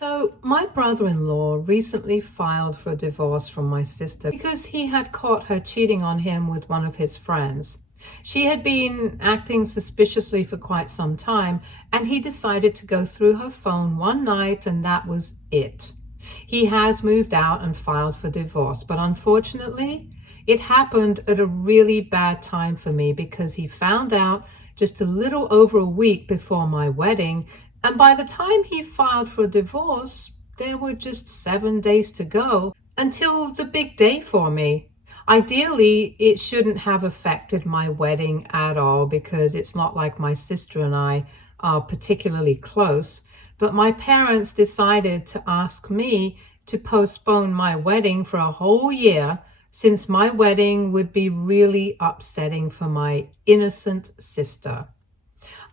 So, my brother-in-law recently filed for a divorce from my sister because he had caught her cheating on him with one of his friends. She had been acting suspiciously for quite some time, and he decided to go through her phone one night, and that was it. He has moved out and filed for divorce, but unfortunately, it happened at a really bad time for me because he found out just a little over a week before my wedding, and by the time he filed for divorce, there were just 7 days to go until the big day for me. Ideally, it shouldn't have affected my wedding at all because it's not like my sister and I are particularly close. But my parents decided to ask me to postpone my wedding for a whole year since my wedding would be really upsetting for my innocent sister.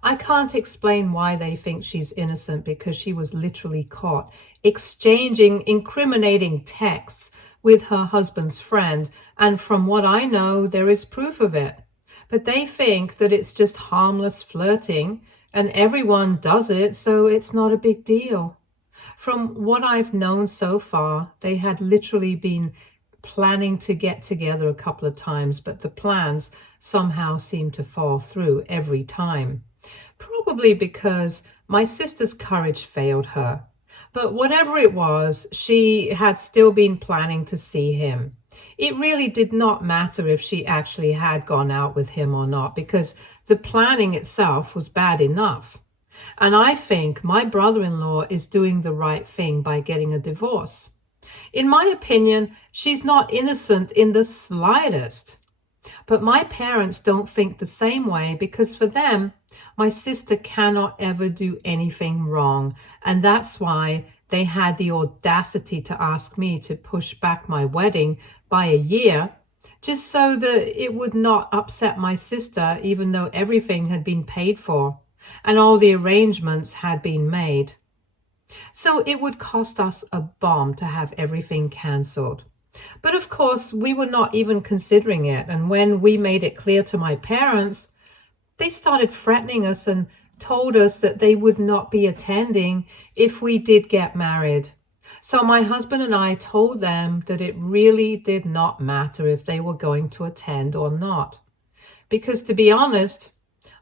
I can't explain why they think she's innocent because she was literally caught exchanging incriminating texts with her husband's friend, and from what I know, there is proof of it. But they think that it's just harmless flirting and everyone does it, so it's not a big deal. From what I've known so far, they had literally been planning to get together a couple of times, but the plans somehow seem to fall through every time. Probably because my sister's courage failed her. But whatever it was, she had still been planning to see him. It really did not matter if she actually had gone out with him or not, because the planning itself was bad enough. And I think my brother-in-law is doing the right thing by getting a divorce. In my opinion, she's not innocent in the slightest. But my parents don't think the same way because for them, my sister cannot ever do anything wrong. And that's why they had the audacity to ask me to push back my wedding by a year, just so that it would not upset my sister, even though everything had been paid for and all the arrangements had been made. So it would cost us a bomb to have everything cancelled. But of course, we were not even considering it. And when we made it clear to my parents, they started threatening us and told us that they would not be attending if we did get married. So my husband and I told them that it really did not matter if they were going to attend or not. Because to be honest,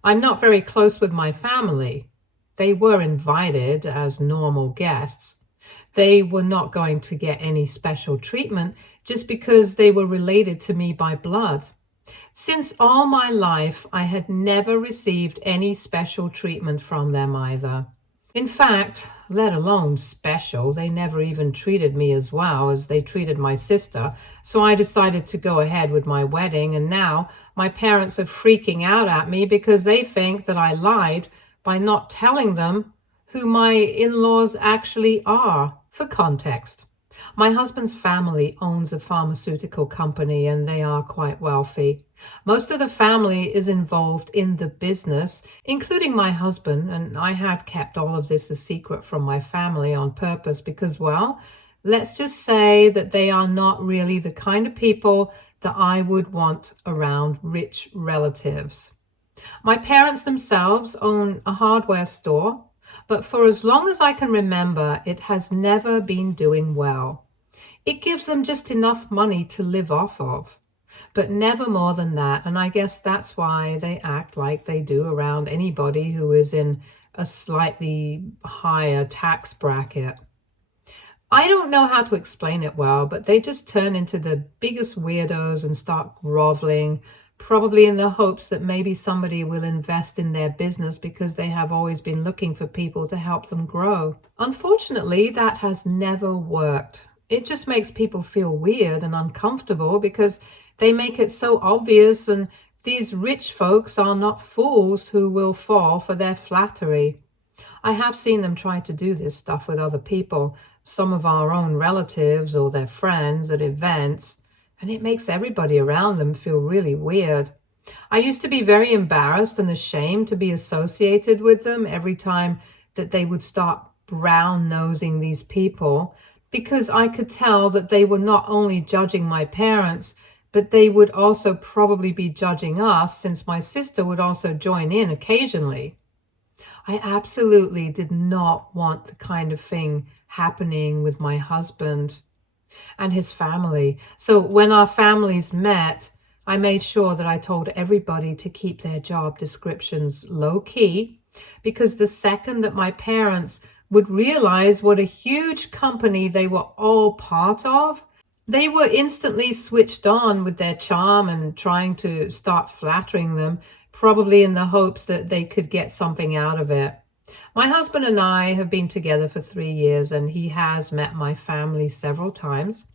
I'm not very close with my family. They were invited as normal guests. They were not going to get any special treatment just because they were related to me by blood. Since all my life, I had never received any special treatment from them either. In fact, let alone special, they never even treated me as well as they treated my sister. So I decided to go ahead with my wedding, and now my parents are freaking out at me because they think that I lied by not telling them who my in-laws actually are. For context, my husband's family owns a pharmaceutical company and they are quite wealthy. Most of the family is involved in the business, including my husband, and I had kept all of this a secret from my family on purpose because, well, let's just say that they are not really the kind of people that I would want around rich relatives. My parents themselves own a hardware store, but for as long as I can remember, it has never been doing well. It gives them just enough money to live off of, but never more than that. And I guess that's why they act like they do around anybody who is in a slightly higher tax bracket. I don't know how to explain it well, but they just turn into the biggest weirdos and start groveling, probably in the hopes that maybe somebody will invest in their business because they have always been looking for people to help them grow. Unfortunately, that has never worked. It just makes people feel weird and uncomfortable because they make it so obvious, and these rich folks are not fools who will fall for their flattery. I have seen them try to do this stuff with other people, some of our own relatives or their friends at events, and it makes everybody around them feel really weird. I used to be very embarrassed and ashamed to be associated with them every time that they would start brown-nosing these people, because I could tell that they were not only judging my parents, but they would also probably be judging us, since my sister would also join in occasionally. I absolutely did not want the kind of thing happening with my husband and his family. So when our families met, I made sure that I told everybody to keep their job descriptions low key, because the second that my parents would realize what a huge company they were all part of, they were instantly switched on with their charm and trying to start flattering them, probably in the hopes that they could get something out of it. My husband and I have been together for 3 years, and he has met my family several times.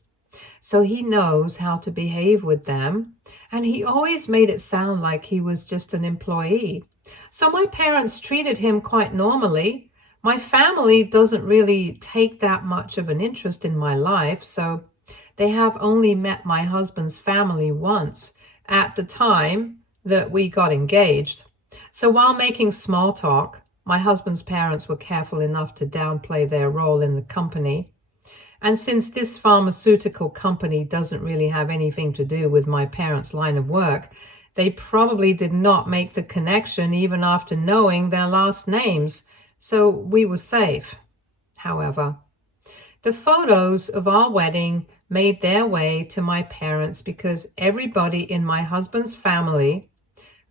So he knows how to behave with them. And he always made it sound like he was just an employee. So my parents treated him quite normally. My family doesn't really take that much of an interest in my life, so they have only met my husband's family once at the time that we got engaged. So while making small talk, my husband's parents were careful enough to downplay their role in the company. And since this pharmaceutical company doesn't really have anything to do with my parents' line of work, they probably did not make the connection even after knowing their last names. So we were safe. However, the photos of our wedding made their way to my parents because everybody in my husband's family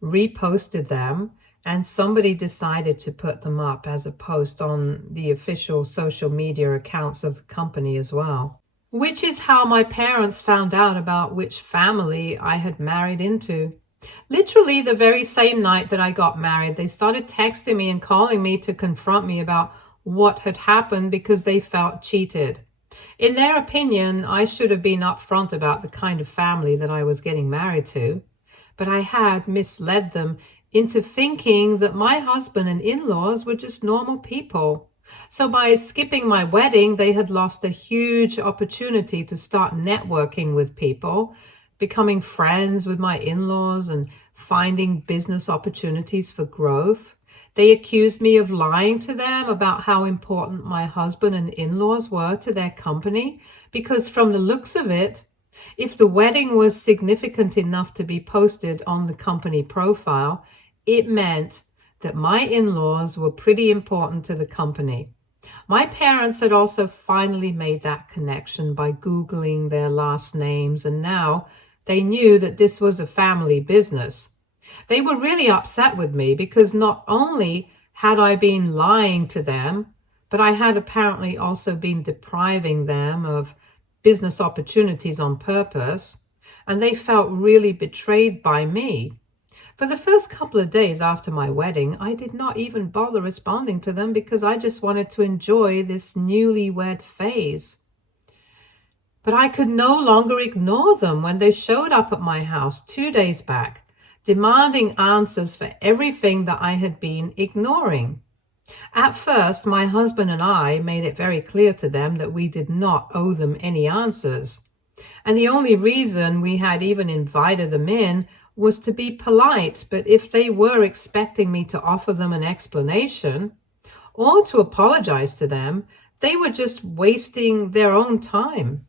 reposted them, and somebody decided to put them up as a post on the official social media accounts of the company as well. Which is how my parents found out about which family I had married into. Literally the very same night that I got married, they started texting me and calling me to confront me about what had happened because they felt cheated. In their opinion, I should have been upfront about the kind of family that I was getting married to, but I had misled them into thinking that my husband and in-laws were just normal people. So by skipping my wedding, they had lost a huge opportunity to start networking with people, becoming friends with my in-laws, and finding business opportunities for growth. They accused me of lying to them about how important my husband and in-laws were to their company, because from the looks of it, if the wedding was significant enough to be posted on the company profile, it meant that my in-laws were pretty important to the company. My parents had also finally made that connection by Googling their last names, and now they knew that this was a family business. They were really upset with me because not only had I been lying to them, but I had apparently also been depriving them of business opportunities on purpose, and they felt really betrayed by me. For the first couple of days after my wedding, I did not even bother responding to them because I just wanted to enjoy this newlywed phase. But I could no longer ignore them when they showed up at my house 2 days back, demanding answers for everything that I had been ignoring. At first, my husband and I made it very clear to them that we did not owe them any answers. And the only reason we had even invited them in was to be polite. But if they were expecting me to offer them an explanation or to apologize to them, they were just wasting their own time.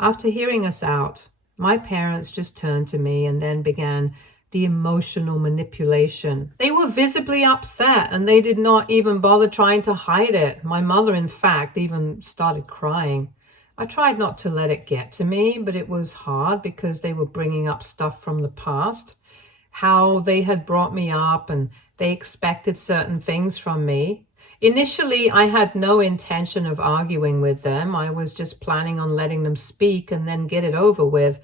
After hearing us out, my parents just turned to me and then began the emotional manipulation. They were visibly upset and they did not even bother trying to hide it. My mother, in fact, even started crying. I tried not to let it get to me, but it was hard because they were bringing up stuff from the past, how they had brought me up and they expected certain things from me. Initially, I had no intention of arguing with them. I was just planning on letting them speak and then get it over with.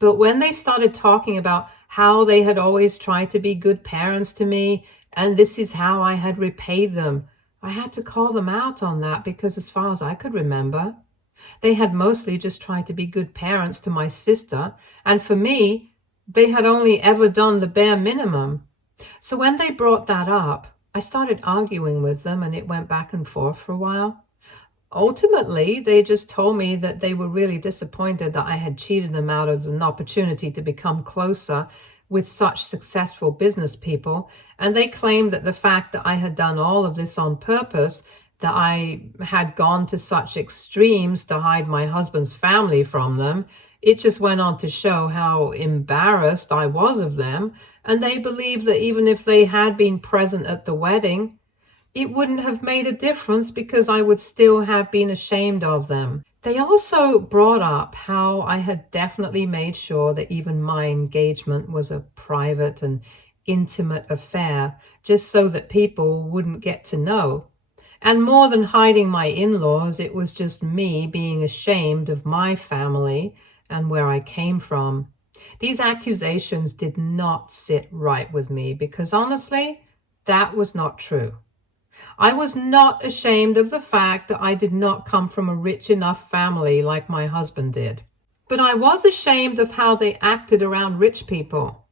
But when they started talking about how they had always tried to be good parents to me, and this is how I had repaid them, I had to call them out on that because as far as I could remember, they had mostly just tried to be good parents to my sister, and for me, they had only ever done the bare minimum. So when they brought that up, I started arguing with them and it went back and forth for a while. Ultimately, they just told me that they were really disappointed that I had cheated them out of an opportunity to become closer with such successful business people. And they claimed that the fact that I had done all of this on purpose, that I had gone to such extremes to hide my husband's family from them, it just went on to show how embarrassed I was of them. And they believed that even if they had been present at the wedding, it wouldn't have made a difference because I would still have been ashamed of them. They also brought up how I had definitely made sure that even my engagement was a private and intimate affair, just so that people wouldn't get to know. And more than hiding my in-laws, it was just me being ashamed of my family and where I came from. These accusations did not sit right with me because honestly, that was not true. I was not ashamed of the fact that I did not come from a rich enough family like my husband did. But I was ashamed of how they acted around rich people.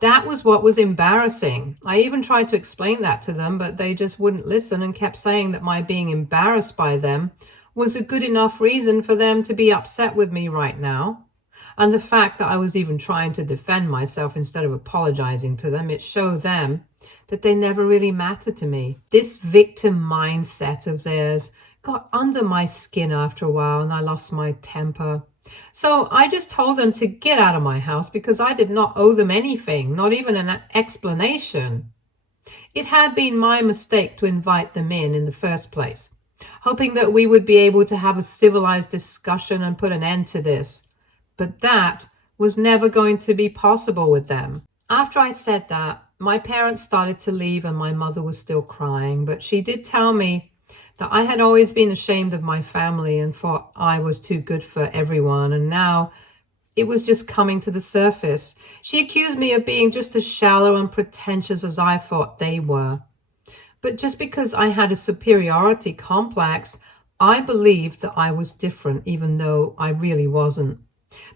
That was what was embarrassing. I even tried to explain that to them, but they just wouldn't listen and kept saying that my being embarrassed by them was a good enough reason for them to be upset with me right now. And the fact that I was even trying to defend myself instead of apologizing to them, it showed them that they never really mattered to me. This victim mindset of theirs got under my skin after a while, and I lost my temper. So I just told them to get out of my house because I did not owe them anything, not even an explanation. It had been my mistake to invite them in the first place, hoping that we would be able to have a civilized discussion and put an end to this. But that was never going to be possible with them. After I said that, my parents started to leave and my mother was still crying, but she did tell me that I had always been ashamed of my family and thought I was too good for everyone, and now it was just coming to the surface. She accused me of being just as shallow and pretentious as I thought they were. But just because I had a superiority complex, I believed that I was different, even though I really wasn't.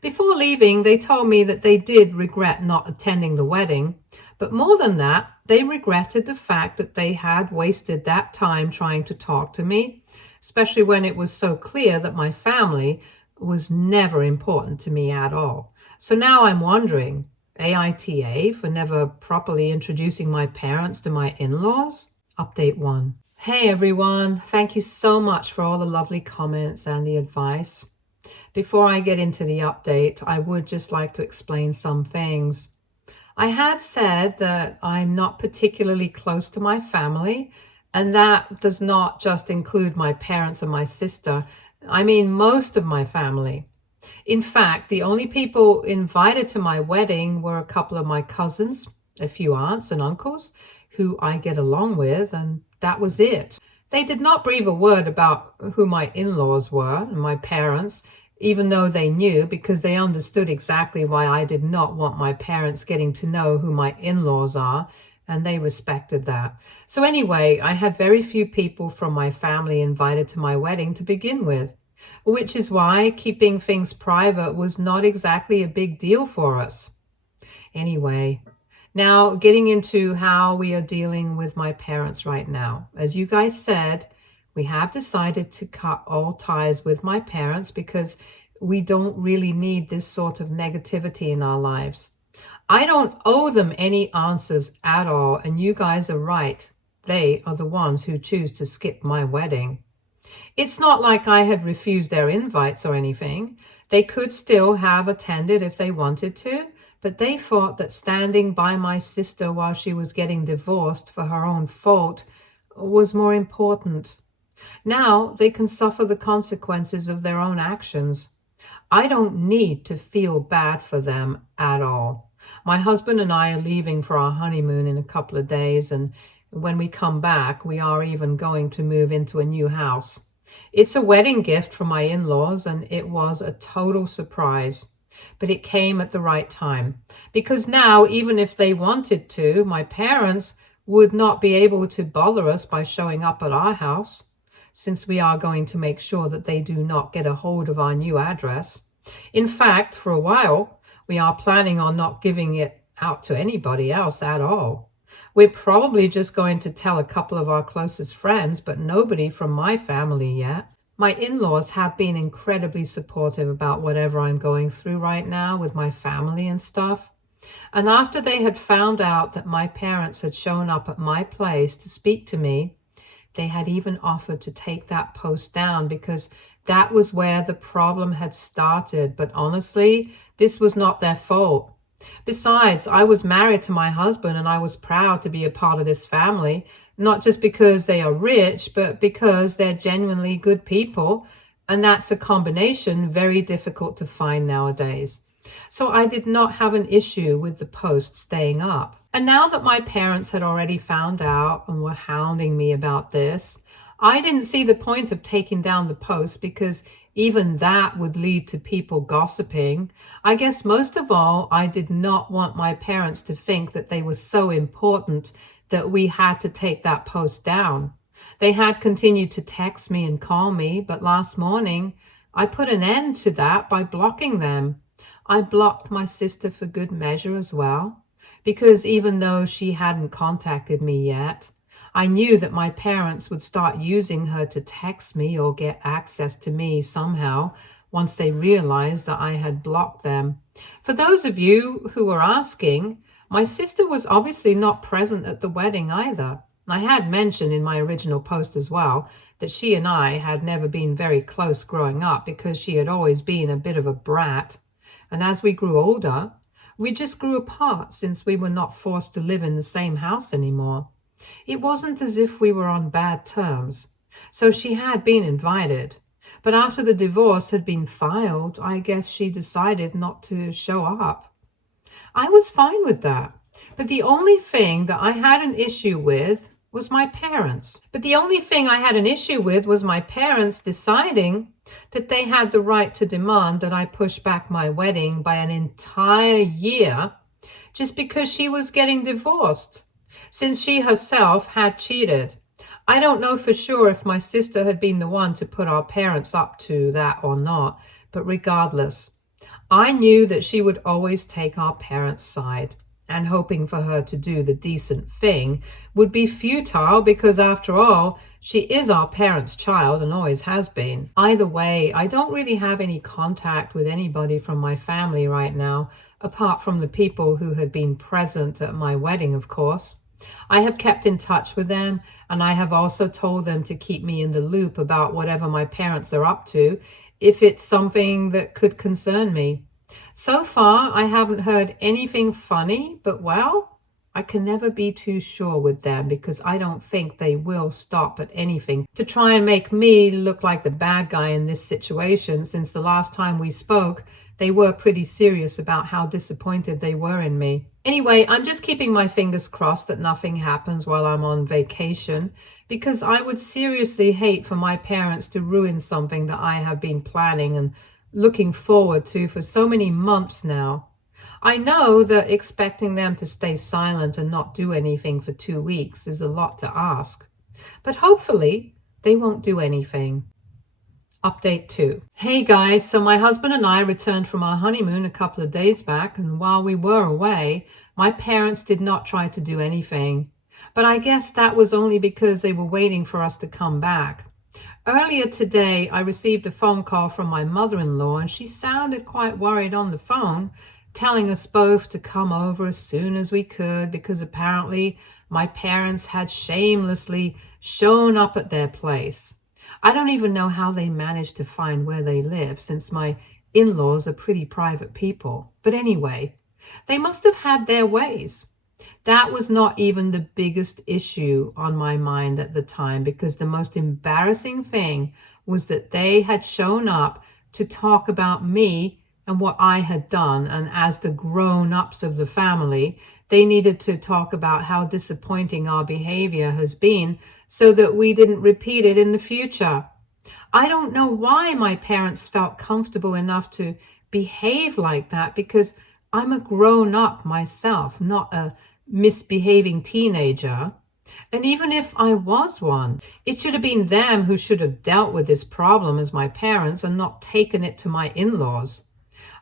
Before leaving, they told me that they did regret not attending the wedding, but more than that, they regretted the fact that they had wasted that time trying to talk to me, especially when it was so clear that my family was never important to me at all. So now I'm wondering, AITA for never properly introducing my parents to my in-laws? Update 1. Hey everyone, thank you so much for all the lovely comments and the advice. Before I get into the update, I would just like to explain some things. I had said that I'm not particularly close to my family, and that does not just include my parents and my sister. I mean most of my family. In fact, the only people invited to my wedding were a couple of my cousins, a few aunts and uncles who I get along with, and that was it. They did not breathe a word about who my in-laws were and my parents, even though they knew, because they understood exactly why I did not want my parents getting to know who my in-laws are, and they respected that. So anyway, I had very few people from my family invited to my wedding to begin with, which is why keeping things private was not exactly a big deal for us. Anyway, now getting into how we are dealing with my parents right now. As you guys said, we have decided to cut all ties with my parents because we don't really need this sort of negativity in our lives. I don't owe them any answers at all, and you guys are right. They are the ones who choose to skip my wedding. It's not like I had refused their invites or anything. They could still have attended if they wanted to, but they thought that standing by my sister while she was getting divorced for her own fault was more important. Now they can suffer the consequences of their own actions. I don't need to feel bad for them at all. My husband and I are leaving for our honeymoon in a couple of days, and when we come back, we are even going to move into a new house. It's a wedding gift from my in-laws, and it was a total surprise. But it came at the right time, because now, even if they wanted to, my parents would not be able to bother us by showing up at our house, since we are going to make sure that they do not get a hold of our new address. In fact, for a while, we are planning on not giving it out to anybody else at all. We're probably just going to tell a couple of our closest friends, but nobody from my family yet. My in-laws have been incredibly supportive about whatever I'm going through right now with my family and stuff. And after they had found out that my parents had shown up at my place to speak to me, they had even offered to take that post down because that was where the problem had started. But honestly, this was not their fault. Besides, I was married to my husband and I was proud to be a part of this family, not just because they are rich, but because they're genuinely good people. And that's a combination very difficult to find nowadays. So I did not have an issue with the post staying up. And now that my parents had already found out and were hounding me about this, I didn't see the point of taking down the post because even that would lead to people gossiping. I guess most of all, I did not want my parents to think that they were so important that we had to take that post down. They had continued to text me and call me, but last morning I put an end to that by blocking them. I blocked my sister for good measure as well, because even though she hadn't contacted me yet, I knew that my parents would start using her to text me or get access to me somehow once they realized that I had blocked them. For those of you who were asking, my sister was obviously not present at the wedding either. I had mentioned in my original post as well that she and I had never been very close growing up because she had always been a bit of a brat. And as we grew older, we just grew apart since we were not forced to live in the same house anymore. It wasn't as if we were on bad terms. So she had been invited. But after the divorce had been filed, I guess she decided not to show up. I was fine with that. But the only thing that I had an issue with was my parents. Deciding that they had the right to demand that I push back my wedding by an entire year just because she was getting divorced, since she herself had cheated. I don't know for sure if my sister had been the one to put our parents up to that or not, but regardless, I knew that she would always take our parents' side, and hoping for her to do the decent thing would be futile because, after all, she is our parents' child and always has been. Either way, I don't really have any contact with anybody from my family right now, apart from the people who had been present at my wedding, of course. I have kept in touch with them, and I have also told them to keep me in the loop about whatever my parents are up to, if it's something that could concern me. So far, I haven't heard anything funny, but well, I can never be too sure with them because I don't think they will stop at anything to try and make me look like the bad guy in this situation, since the last time we spoke, they were pretty serious about how disappointed they were in me. Anyway, I'm just keeping my fingers crossed that nothing happens while I'm on vacation, because I would seriously hate for my parents to ruin something that I have been planning and looking forward to for so many months now. I know that expecting them to stay silent and not do anything for 2 weeks is a lot to ask, but hopefully they won't do anything. Update 2. Hey guys, so my husband and I returned from our honeymoon a couple of days back, and while we were away, my parents did not try to do anything. But I guess that was only because they were waiting for us to come back. Earlier today, I received a phone call from my mother-in-law, and she sounded quite worried on the phone, telling us both to come over as soon as we could because apparently my parents had shamelessly shown up at their place. I don't even know how they managed to find where they live, since my in-laws are pretty private people. But anyway, they must have had their ways. That was not even the biggest issue on my mind at the time, because the most embarrassing thing was that they had shown up to talk about me and what I had done, and as the grown-ups of the family, they needed to talk about how disappointing our behavior has been so that we didn't repeat it in the future. I don't know why my parents felt comfortable enough to behave like that, because I'm a grown-up myself, not a misbehaving teenager. And even if I was one, it should have been them who should have dealt with this problem as my parents and not taken it to my in-laws.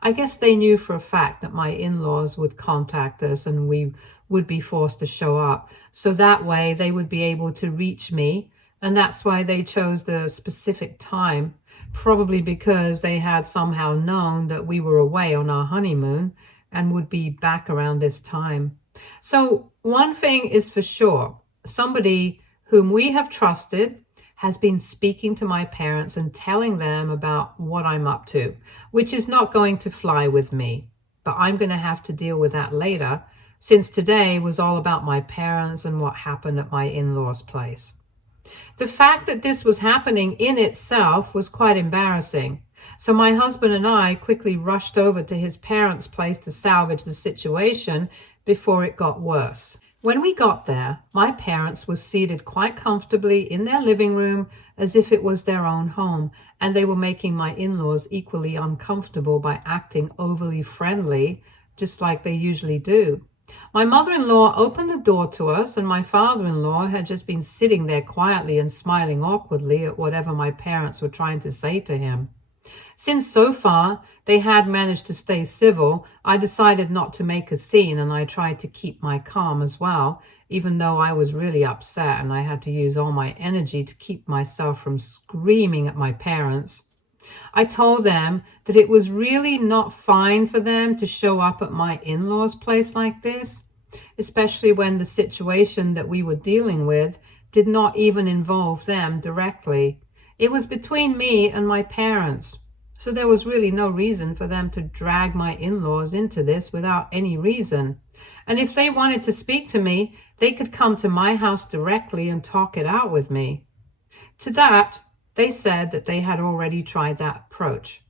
I guess they knew for a fact that my in-laws would contact us and we would be forced to show up. So that way they would be able to reach me. And that's why they chose the specific time, probably because they had somehow known that we were away on our honeymoon and would be back around this time. So one thing is for sure, somebody whom we have trusted has been speaking to my parents and telling them about what I'm up to, which is not going to fly with me. but I'm going to have to deal with that later, since today was all about my parents and what happened at my in-laws' place. The fact that this was happening in itself was quite embarrassing. So my husband and I quickly rushed over to his parents' place to salvage the situation before it got worse. When we got there, my parents were seated quite comfortably in their living room as if it was their own home, and they were making my in-laws equally uncomfortable by acting overly friendly, just like they usually do. My mother-in-law opened the door to us, and my father-in-law had just been sitting there quietly and smiling awkwardly at whatever my parents were trying to say to him. Since so far they had managed to stay civil, I decided not to make a scene, and I tried to keep my calm as well, even though I was really upset and I had to use all my energy to keep myself from screaming at my parents. I told them that it was really not fine for them to show up at my in-laws' place like this, especially when the situation that we were dealing with did not even involve them directly. It was between me and my parents. So there was really no reason for them to drag my in-laws into this without any reason. And if they wanted to speak to me, they could come to my house directly and talk it out with me. To that, they said that they had already tried that approach,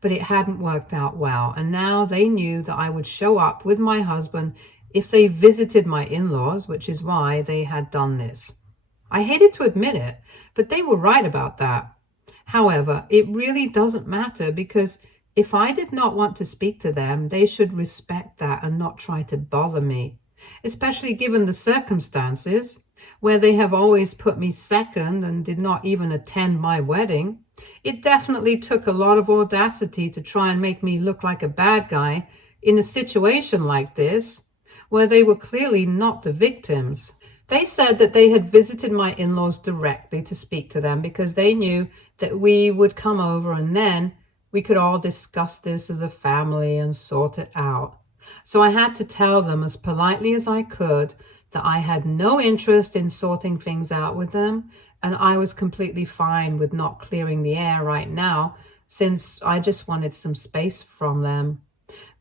but it hadn't worked out well, and now they knew that I would show up with my husband if they visited my in-laws, which is why they had done this. I hated to admit it, but they were right about that. However, it really doesn't matter, because if I did not want to speak to them, they should respect that and not try to bother me, especially given the circumstances where they have always put me second and did not even attend my wedding. It definitely took a lot of audacity to try and make me look like a bad guy in a situation like this, where they were clearly not the victims. They said that they had visited my in-laws directly to speak to them because they knew that we would come over and then we could all discuss this as a family and sort it out. So I had to tell them as politely as I could that I had no interest in sorting things out with them, and I was completely fine with not clearing the air right now, since I just wanted some space from them.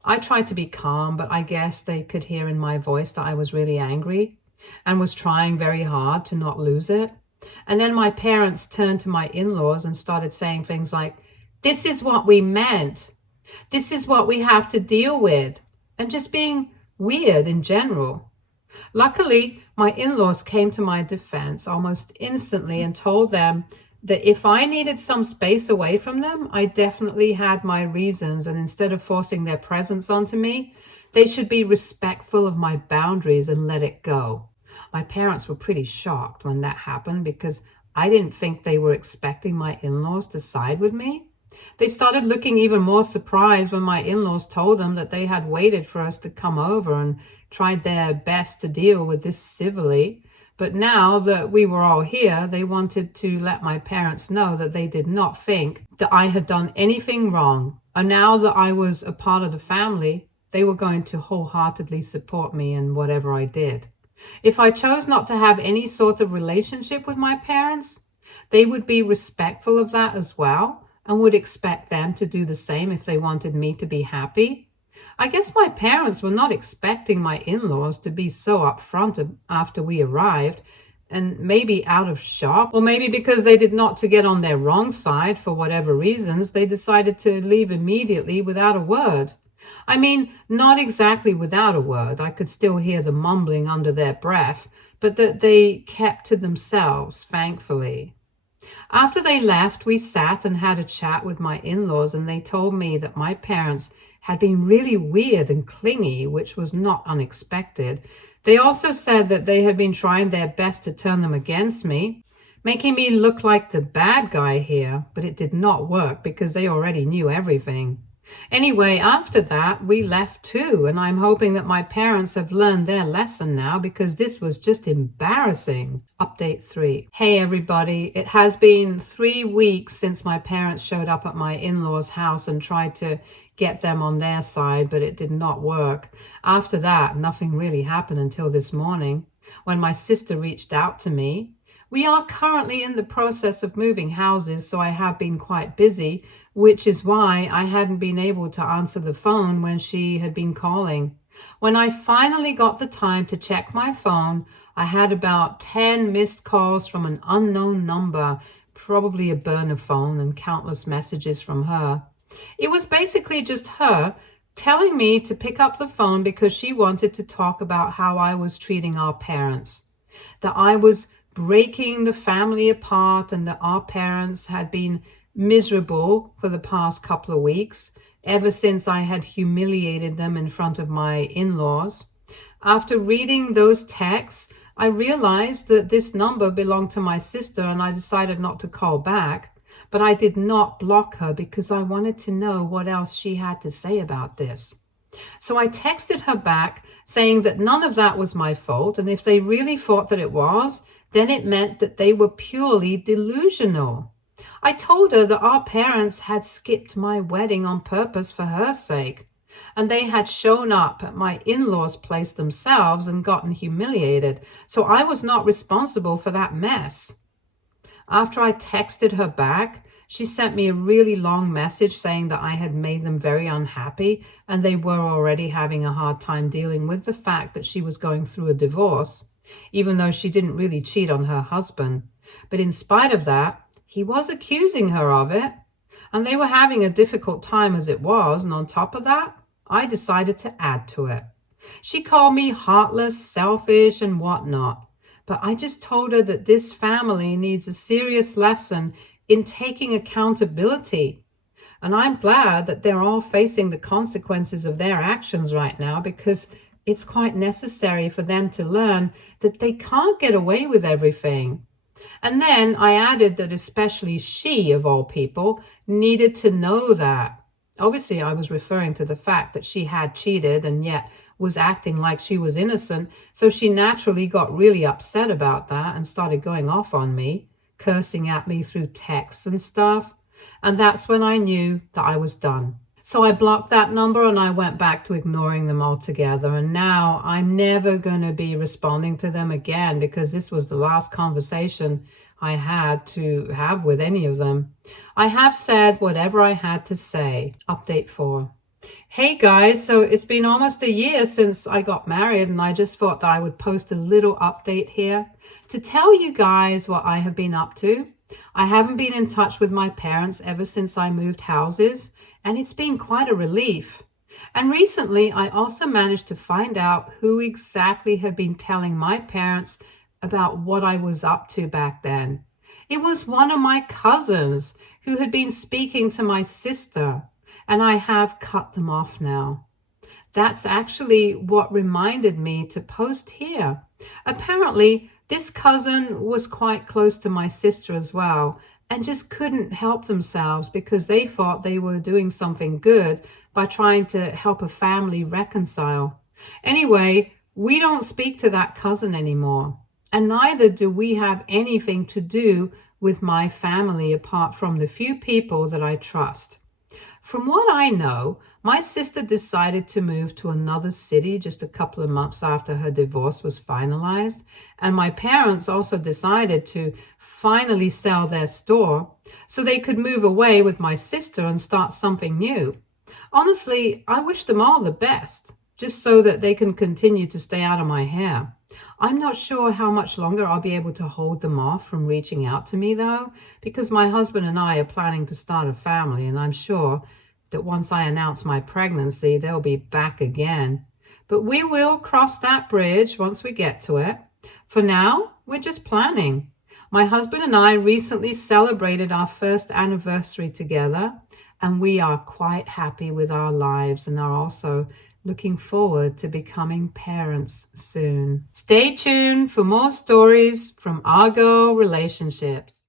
I tried to be calm, but I guess they could hear in my voice that I was really angry and was trying very hard to not lose it. And then my parents turned to my in-laws and started saying things like, "This is what we meant. This is what we have to deal with," and just being weird in general. Luckily, my in-laws came to my defense almost instantly and told them that if I needed some space away from them, I definitely had my reasons, and instead of forcing their presence onto me, they should be respectful of my boundaries and let it go. My parents were pretty shocked when that happened because I didn't think they were expecting my in-laws to side with me. They started looking even more surprised when my in-laws told them that they had waited for us to come over and tried their best to deal with this civilly. But now that we were all here, they wanted to let my parents know that they did not think that I had done anything wrong. And now that I was a part of the family, they were going to wholeheartedly support me in whatever I did. If I chose not to have any sort of relationship with my parents, they would be respectful of that as well and would expect them to do the same if they wanted me to be happy. I guess my parents were not expecting my in-laws to be so upfront after we arrived, and maybe out of shock, or maybe because they did not to get on their wrong side for whatever reasons, they decided to leave immediately without a word. I mean, not exactly without a word. I could still hear the mumbling under their breath, but that they kept to themselves, thankfully. After they left, we sat and had a chat with my in-laws, and they told me that my parents had been really weird and clingy, which was not unexpected. They also said that they had been trying their best to turn them against me, making me look like the bad guy here, but it did not work because they already knew everything. Anyway, after that, we left too, and I'm hoping that my parents have learned their lesson now because this was just embarrassing. Update 3. Hey everybody, it has been 3 weeks since my parents showed up at my in-laws' house and tried to get them on their side, but it did not work. After that, nothing really happened until this morning when my sister reached out to me. We are currently in the process of moving houses, so I have been quite busy, which is why I hadn't been able to answer the phone when she had been calling. When I finally got the time to check my phone, I had about 10 missed calls from an unknown number, probably a burner phone, and countless messages from her. It was basically just her telling me to pick up the phone because she wanted to talk about how I was treating our parents, that I was breaking the family apart, and that our parents had been miserable for the past couple of weeks, ever since I had humiliated them in front of my in-laws. After reading those texts, I realized that this number belonged to my sister, and I decided not to call back. But I did not block her because I wanted to know what else she had to say about this. So I texted her back saying that none of that was my fault, and if they really thought that it was, then it meant that they were purely delusional. I told her that our parents had skipped my wedding on purpose for her sake, and they had shown up at my in-laws' place themselves and gotten humiliated, so I was not responsible for that mess. After I texted her back, she sent me a really long message saying that I had made them very unhappy, and they were already having a hard time dealing with the fact that she was going through a divorce, even though she didn't really cheat on her husband. But in spite of that, he was accusing her of it, and they were having a difficult time as it was, and on top of that, I decided to add to it. She called me heartless, selfish, and whatnot, but I just told her that this family needs a serious lesson in taking accountability. And I'm glad that they're all facing the consequences of their actions right now, because it's quite necessary for them to learn that they can't get away with everything. And then I added that especially she, of all people, needed to know that. Obviously, I was referring to the fact that she had cheated and yet was acting like she was innocent, so she naturally got really upset about that and started going off on me, cursing at me through texts and stuff. And that's when I knew that I was done. So I blocked that number and I went back to ignoring them altogether. And now I'm never going to be responding to them again, because this was the last conversation I had to have with any of them. I have said whatever I had to say. Update 4. Hey guys, so it's been almost a year since I got married, and I just thought that I would post a little update here to tell you guys what I have been up to. I haven't been in touch with my parents ever since I moved houses, and it's been quite a relief. And recently, I also managed to find out who exactly had been telling my parents about what I was up to back then. It was one of my cousins who had been speaking to my sister, and I have cut them off now. That's actually what reminded me to post here. Apparently, this cousin was quite close to my sister as well, and just couldn't help themselves because they thought they were doing something good by trying to help a family reconcile. Anyway, we don't speak to that cousin anymore, and neither do we have anything to do with my family apart from the few people that I trust. From what I know, my sister decided to move to another city just a couple of months after her divorce was finalized, and my parents also decided to finally sell their store so they could move away with my sister and start something new. Honestly, I wish them all the best, just so that they can continue to stay out of my hair. I'm not sure how much longer I'll be able to hold them off from reaching out to me, though, because my husband and I are planning to start a family, and I'm sure that once I announce my pregnancy, they'll be back again. But we will cross that bridge once we get to it. For now, we're just planning. My husband and I recently celebrated our first anniversary together, and we are quite happy with our lives and are also looking forward to becoming parents soon. Stay tuned for more stories from Argo Relationships.